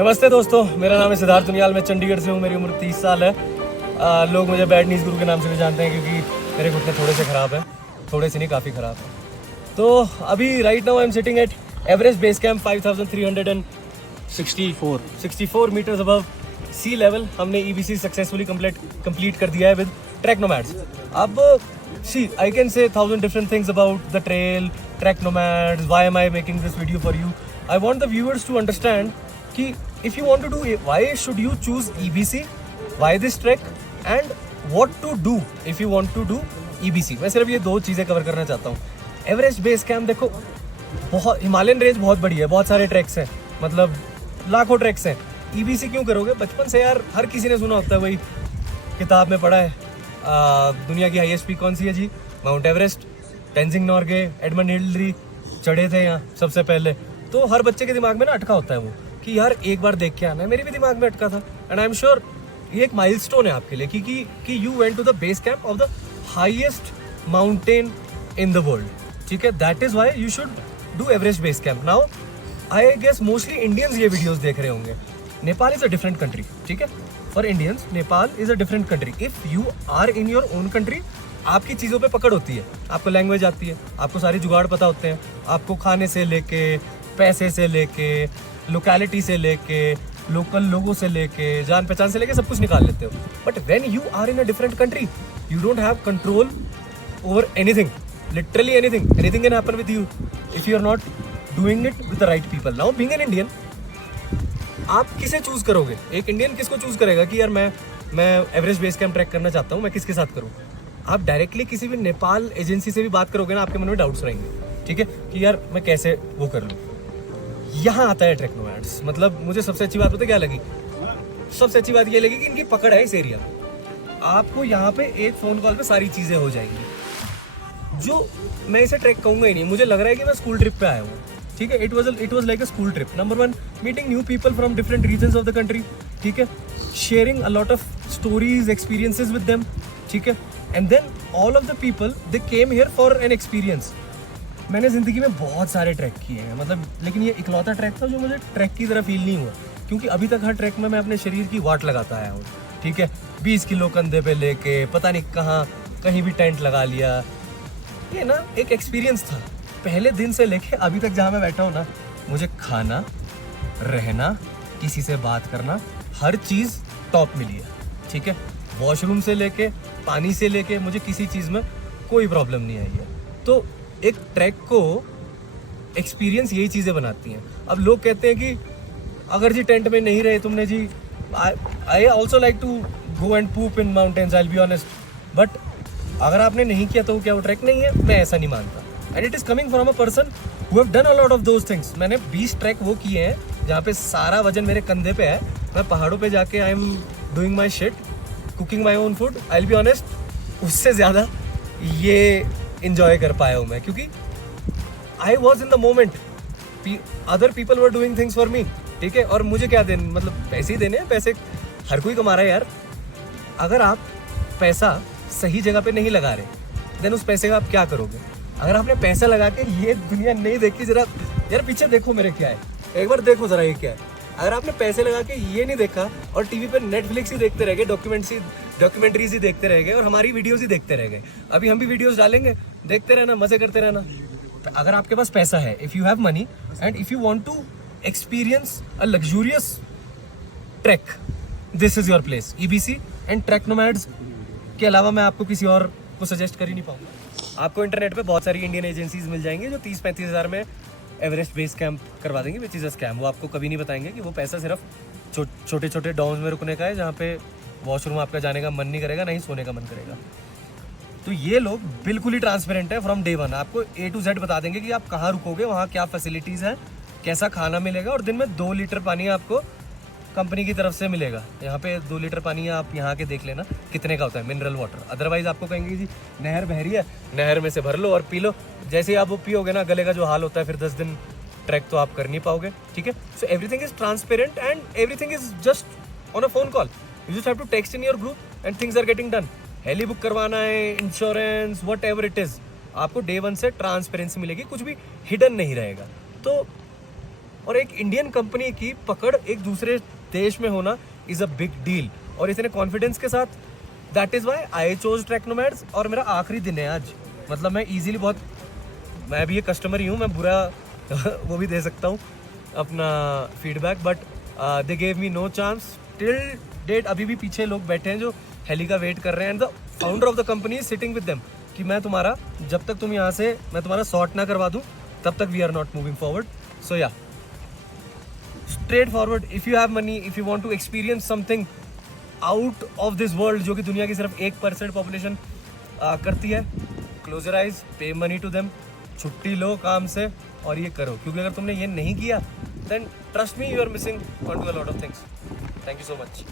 नमस्ते दोस्तों, मेरा नाम है सिद्धार्थ दुनियाल। मैं चंडीगढ़ से हूँ। मेरी उम्र 30 साल है। लोग मुझे बैड नीज गुरु के नाम से भी जानते हैं क्योंकि मेरे घुटने थोड़े से ख़राब हैं। थोड़े से नहीं, काफ़ी ख़राब है। तो अभी right now I am sitting at Everest base camp 5364 metres above sea level. हमने EBC सक्सेसफुली कंप्लीट कर दिया है विद ट्रैक नोमैड्स। अब सी आई can say 1000 different things about the trail, Trek Nomads, why am I making this video for you. I want the viewers to understand कि if you want to do why should you choose EBC, why this trek and what to do if you want to do EBC। मैं सिर्फ ये दो चीज़ें cover करना चाहता हूँ। Everest base camp देखो, बहुत हिमालयन रेंज बहुत बड़ी है, बहुत सारे ट्रैक्स हैं, मतलब लाखों ट्रैक्स हैं। EBC क्यों करोगे? बचपन से यार हर किसी ने सुना होता है, वही किताब में पढ़ा है। दुनिया की हाईएस्ट पीक कौन सी है जी? Mount Everest. Tenzing Norgay, Edmund Hillary चढ़े थे यहाँ सबसे पहले। तो हर बच्चे के दिमाग में ना अटका होता है वो कि यार एक बार देख के आना है। मेरे भी दिमाग में अटका था। एंड आई एम श्योर ये एक माइलस्टोन है आपके लिए कि you went to the base camp of the highest mountain in the world. ठीक है, that is why you should do Everest base camp. Now I guess mostly Indians ये videos देख रहे होंगे। Nepal is a different country. ठीक है, for Indians Nepal is a different country. If you are in your own country, आपकी चीज़ों पे पकड़ होती है, आपको लैंग्वेज आती है, आपको सारी जुगाड़ पता होते हैं, आपको खाने से लेके, पैसे से लेके, लोकेलिटी से लेके, लोकल लोगों से लेके, जान पहचान से लेके सब कुछ निकाल लेते हो। But when you are in a different country, you don't have control over anything, literally anything. Anything can happen with you if you are not doing it with the right people. Now being an Indian, आप किसे choose करोगे? एक Indian किसको choose करेगा कि यार मैं Everest base camp track करना चाहता हूँ, मैं किसके साथ करूँ? आप डायरेक्टली किसी भी नेपाल एजेंसी से भी बात करोगे ना, आपके मन में डाउट्स रहेंगे। ठीक है, कि यार मैं कैसे वो कर लूँ। यहाँ आता है ट्रैक नोमैड्स। मतलब मुझे सबसे अच्छी बात पता क्या लगी? सबसे अच्छी बात ये लगी कि इनकी पकड़ है इस एरिया में। आपको यहाँ पे एक फ़ोन कॉल पे सारी चीज़ें हो जाएंगी। जो मैं इसे ट्रैक कहूँगा ही नहीं, मुझे लग रहा है कि मैं स्कूल ट्रिप पे आया हूँ। ठीक है, it was like a school trip. Number 1, meeting new people from different regions of the country. ठीक है, sharing a lot of stories, experiences with them. ठीक है, and then all of the people they came here for an experience. मैंने ज़िंदगी में बहुत सारे track किए हैं, मतलब, लेकिन ये इकलौता ट्रैक था जो मुझे ट्रैक की तरह फील नहीं हुआ, क्योंकि अभी तक हर ट्रैक में मैं अपने शरीर की वाट लगाता आया हूँ। ठीक है, 20 किलो कंधे पे लेके पता नहीं कहाँ कहीं भी टेंट लगा लिया। ये ना एक एक्सपीरियंस था। पहले दिन से लेके अभी तक जहाँ मैं बैठा हूँ ना, मुझे खाना, रहना, किसी से बात करना, हर चीज़ टॉप मिली है। ठीक है, वॉशरूम से लेके, पानी से लेके, मुझे किसी चीज़ में कोई प्रॉब्लम नहीं आई है। तो एक ट्रैक को एक्सपीरियंस यही चीज़ें बनाती हैं। अब लोग कहते हैं कि अगर जी टेंट में नहीं रहे तुमने जी, I also like to go and poop in mountains, I will be honest. But अगर आपने नहीं किया तो क्या वो ट्रैक नहीं है? मैं ऐसा नहीं मानता। And it is coming from a person who have done a lot of those things. मैंने 20 ट्रैक वो किए हैं जहाँ पे सारा वजन मेरे कंधे पे है। मैं पहाड़ों पे जाके I am doing my shit, cooking my own food. I will be honest, उससे ज़्यादा ये इंजॉय कर पाया हूँ मैं, क्योंकि I was in the moment. Other people were doing things for me. ठीक है, और मुझे क्या देने, मतलब पैसे ही देने हैं। पैसे हर कोई कमा रहा है यार। अगर आप पैसा सही जगह पे नहीं लगा रहे, देन उस पैसे का आप क्या करोगे? अगर आपने पैसा लगा के ये दुनिया नहीं देखी, जरा यार पीछे देखो मेरे क्या है, एक बार देखो जरा ये क्या है। अगर आपने पैसे लगा के ये नहीं देखा और टीवी पे नेटफ्लिक्स ही देखते रह गए, डॉक्यूमेंट्रीज ही देखते रह गए और हमारी वीडियोस ही देखते रह गए, अभी हम भी वीडियोस डालेंगे, देखते रहना, मजे करते रहना। अगर आपके पास पैसा है, if you have money and if you want to experience a luxurious trek, this is your place. EBC and Trek Nomads के अलावा मैं आपको किसी और को सजेस्ट कर ही नहीं पाऊंगा। आपको इंटरनेट पे बहुत सारी इंडियन एजेंसीज मिल जाएंगी जो 30-35 हज़ार में एवरेस्ट बेस कैंप करवा देंगे, विच इज़ अ स्कैम। वो आपको कभी नहीं बताएंगे कि वो पैसा सिर्फ छोटे छोटे डाउन्स में रुकने का है, जहाँ पे वॉशरूम आपका जाने का मन नहीं करेगा, नहीं सोने का मन करेगा। तो ये लोग बिल्कुल ही ट्रांसपेरेंट है फ्रॉम डे 1। आपको A to Z बता देंगे कि आप कहाँ रुकोगे, वहाँ क्या फैसिलिटीज़ हैं, कैसा खाना मिलेगा, और दिन में 2 लीटर पानी आपको कंपनी की तरफ से मिलेगा। यहाँ पे 2 लीटर पानी आप यहाँ के देख लेना कितने का होता है, मिनरल वाटर। अदरवाइज आपको कहेंगे जी नहर बह रही है, नहर में से भर लो और पी लो। जैसे ही आप वो पियोगे ना, गले का जो हाल होता है, फिर 10 दिन ट्रैक तो आप कर नहीं पाओगे। ठीक है, so everything is transparent and everything is just on a phone call. You just have to text in your group and things are getting done. Heli book करवाना है, insurance, whatever it is, आपको day 1 से transparency मिलेगी, कुछ भी hidden नहीं रहेगा। तो और एक इंडियन कंपनी की पकड़ एक दूसरे देश में होना इज़ अ बिग डील, और इतने कॉन्फिडेंस के साथ, that is why I chose track nomads. और मेरा आखिरी दिन है आज, मतलब मैं इजीली बहुत, मैं भी एक कस्टमर ही हूँ, मैं बुरा वो भी दे सकता हूँ अपना feedback, but they gave me no chance till date. अभी भी पीछे लोग बैठे हैं जो हेली का वेट कर रहे हैं, and the founder of the company is sitting with them कि मैं तुम्हारा, जब तक तुम यहाँ से मैं तुम्हारा सॉर्ट ना करवा दूँ तब तक we are not moving forward. So yeah, straight forward, if you have money, if you want to experience something out of this world, जो कि दुनिया की सिर्फ 1% पॉपुलेशन करती है, close your eyes, pay money to them, छुट्टी लो काम से और ये करो, क्योंकि अगर तुमने ये नहीं किया then trust me, you are missing on to a lot of things. Thank you so much.